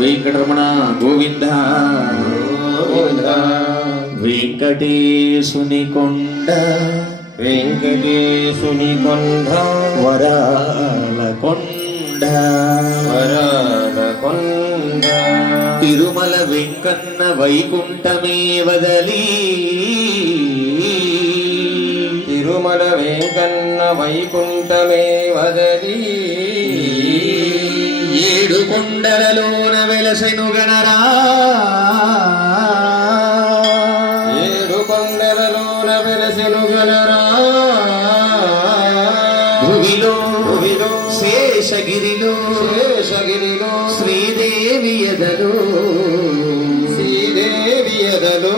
వెంకటరమణ గోవింద గోవింద. వెంకటేశుని కొండ వెంకటేశుని కొండ వరాల కొండ వరాల కొండ. తిరుమల వెంకన్న వైకుంఠమే వదలి తిరుమల వెంకన్న వైకుంఠమే వదలి ఏడు కొండలలోన వెలసెను గణరా ఏడు కొండలలోన వెలసెను గణరా. భువిలో శేషగిరిలో శేషగిరిలో శ్రీదేవి ఎదలో శ్రీదేవి ఎదలో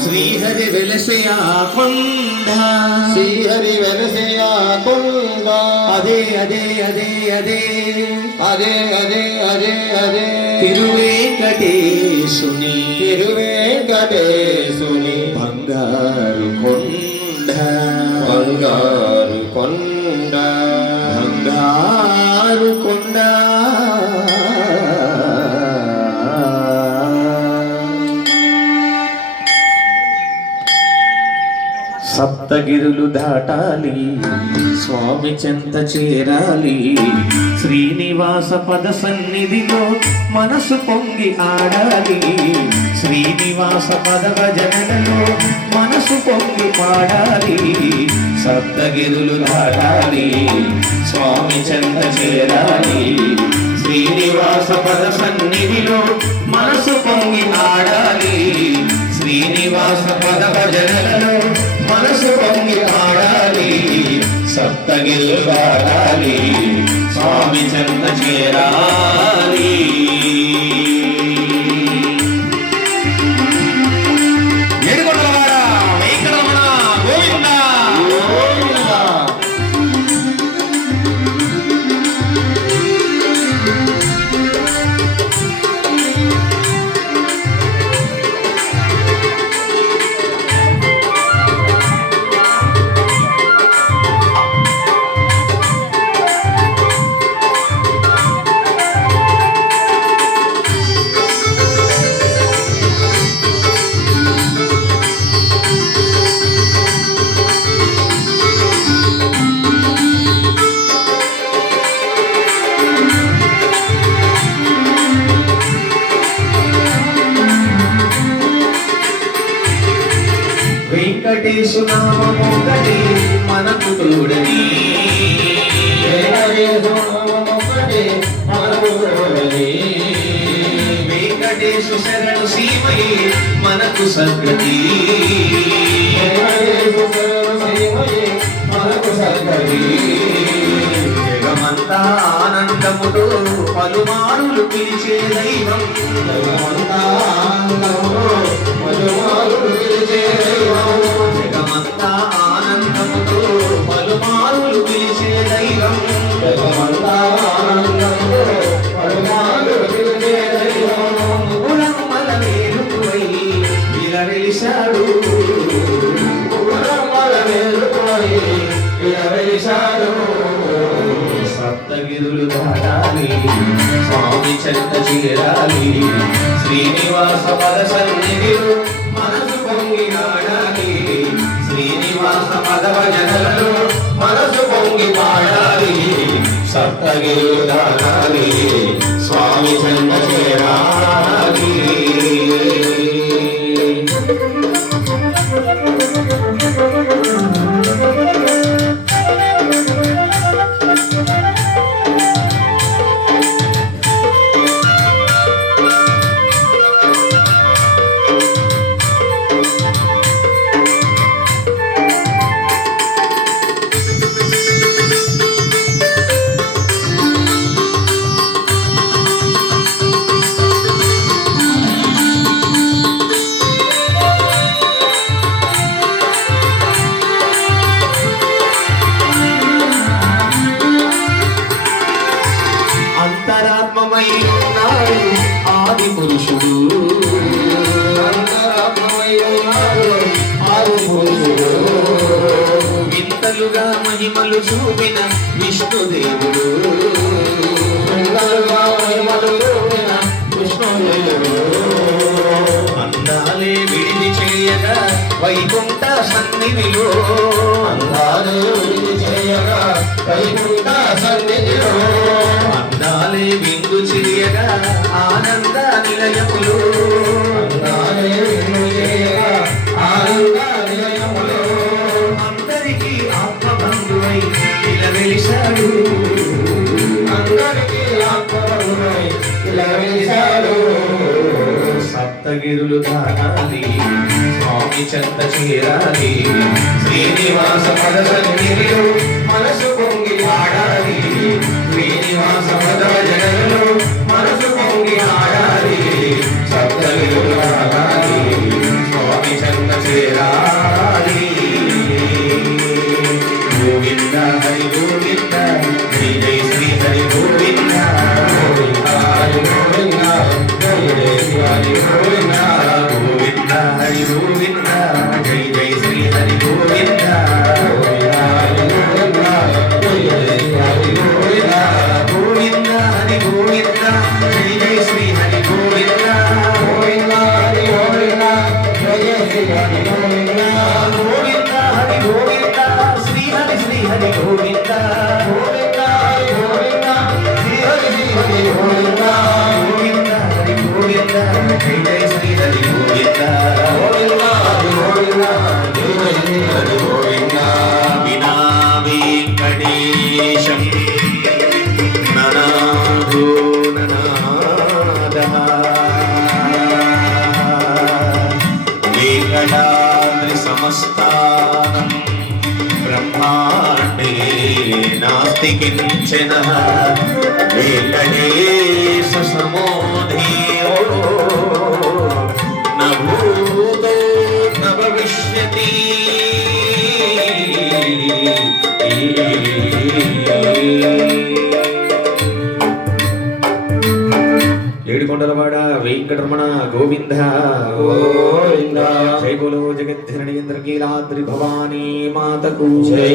శ్రీహరి వెలసే ఆ కొండ శ్రీహరి వెలసే ఆ కొండ. అదే అదే అదే అదే అదే అదే అదే అదే తిరువేంకటేశుని తిరువేంకటేశుని బంగారు కొండ బంగారు కొండ బంగారు కొండ. సప్తగిరులు దాటాలి స్వామి చెంత చేరాలి శ్రీనివాస పద సన్నిధిలో మనసు పొంగి ఆడాలి శ్రీనివాస పద భజనలలో మనసు పొంగి పాడాలి. సప్తగిరులు దాటాలి స్వామి చెంత చేరాలి శ్రీనివాస పద సన్నిధిలో మనసు పొంగి ఆడాలి శ్రీనివాస పద భజనలలో మనసు పొంగి ఆడాలి. సప్తగిరులు దాటాలి స్వామి చెంత చేరాలి. ఏడుకొండలవాడ వెంకటరమణ గోవింద గోవింద. వెంకటేశు నామమొకటి మనకు తోడని వెంకటేశు శరణు సీమయే మనకు సద్గతి జగమంతా ఆనందముతో పలుమారులు పిలిచే దైవం జగమంతా జగమంతా ఆనందముతో పలుమారులు పిలిచే దైవం ముగురమ్మల వేలుకువై విలవెలిశాడు సప్తగిరులు దాటాలి స్వామి చెంత చేరాలి శ్రీనివాస పద సన్నిధిలో మనసు పొంగి ఆడాలి శ్రీనివాస పద భజనలలో మనసు పొంగి పాడాలి. సప్తగిరులు దాటాలి స్వామి చెంత చేరాలి. అంతరాత్మమై ఉన్నాడు ఆది పురుషుడు అంతరాత్మమై ఉన్నాడు ఆది పురుషుడు వింతలుగా మహిమలు చూపిన విష్ణుదేవుడు వింతలుగా మహిమలు చూపిన వైకుంఠ సన్నిధిలో అందాలే విందు చేయగా వైకుంఠ సన్నిధిలో అందాలే విందు చేయగా ఆనంద నిలయములు అందాలే విందు చేయగా ఆనంద నిలయములో అందరికీ ఆత్మబంధువై ఇలా వెలిశాడు అందరికీ ఆత్మబంధువై ఇలా వెలిశాడు సప్తగిరులు దాటాలి స్వామి చెంత చేరాలి శ్రీనివాస పద సన్నిధిలో మనసు పొంగి ఆడాలి శ్రీనివాస పద జగలో మనసు పొంగి ఆడాలి సప్తగిరులు దాటాలి స్వామి చెంత చేరాలి గోవింద హరి గోవింద శ్రీ జై శ్రీ హరి గోవింద గోవింద హరి గోవింద జై జై శ్రీ హరి గోవింద గోవింద హరి గోవింద జై జై శ్రీ హరి గోవింద గోవింద హరి గోవింద జై జై శ్రీ హరి గోవింద గోవింద హరి గోవింద జై జై శ్రీ హరి గోవింద గోవింద హరి గోవింద జయ శ్రీ హరి గోవింద గోవింద హరి గోవింద శ్రీ హరి గోవింద గోవింద హరి గోవింద శ్రీ హరి గోవింద గోవింద హరి గోవింద జై జై శ్రీ హరి గోవింద గోవింద హరి గోవింద జయ శ్రీ హరి గోవింద వినా వెంకటేశం ననాదో ననాదః వెంకటాద్రి సమస్తానం బ్రహ్మాండే నాస్తి కించన వెంకటేశ సమో ధీరో న భూతో న భవిష్యతి ఏడుకొండలవాడ వెంకటరమణ గోవింద గోవింద జై బోలో జగద్ధిరణీంద్ర కీలాద్రి భవానీ మాతకు జై